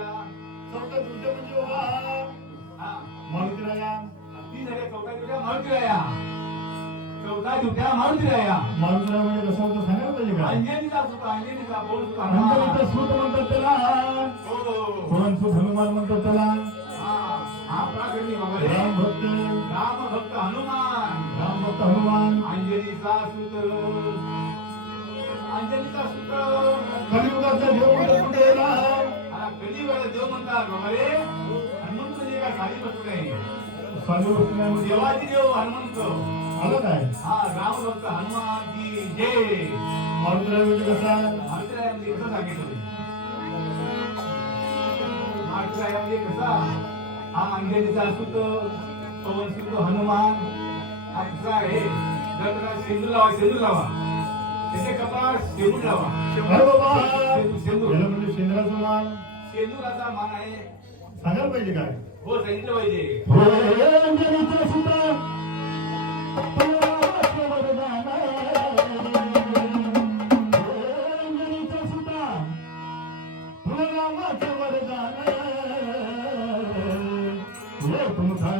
चौथा दुसऱ्या म्हणजे बाबा मारुतीराया. ती झाली चौथा दुट्या मारुतीराया. चौथा दुट्या मारुतीराया. मारुतीराया म्हणजे कसं होतं सांगायला पाहिजे का? अंजनीचा सुत अंजनीचा बोल सुत अंजनीचा सूत म्हणतात त्याला. हो कोण सूत हनुमान म्हणतात त्याला. हा प्रागणी बाबा रे. राम भक्त हनुमान. राम भक्त हनुमान. अंजनीचा सूत अंजनीचा सूत कलियुगाचा देव म्हणतात त्याला. हा कलियुगाचा देव म्हणतात बाबा रे. हनुमंत म्हणजे काय साधी वस्तू नाही. साधी वस्तू नाही म्हणजे देवाची देव हनुमंत. आलं काय? हा राम भक्त हनुमान की जय. मारुतीराया म्हणजे कसा? मारुतीराया म्हणजे कसं सांगितलं? मारुतीराया म्हणजे कसा? हा अंजनीचा सूत पवन सूत हनुमान. हा कसा आहे? जर त्याला शेंदूर लावा शेंदूर लावा. त्याचे कपाळ शेंदूर लावा. अरे बाबा शेंदूर याला म्हणजे शेंद्राचा मान शेंदूराचा मान आहे. सांगायला पाहिजे काय? हो सांगितलं पाहिजे. अंजनीचा सूत अंजनीचा सूत तुला रामाचं वरदान तुमचा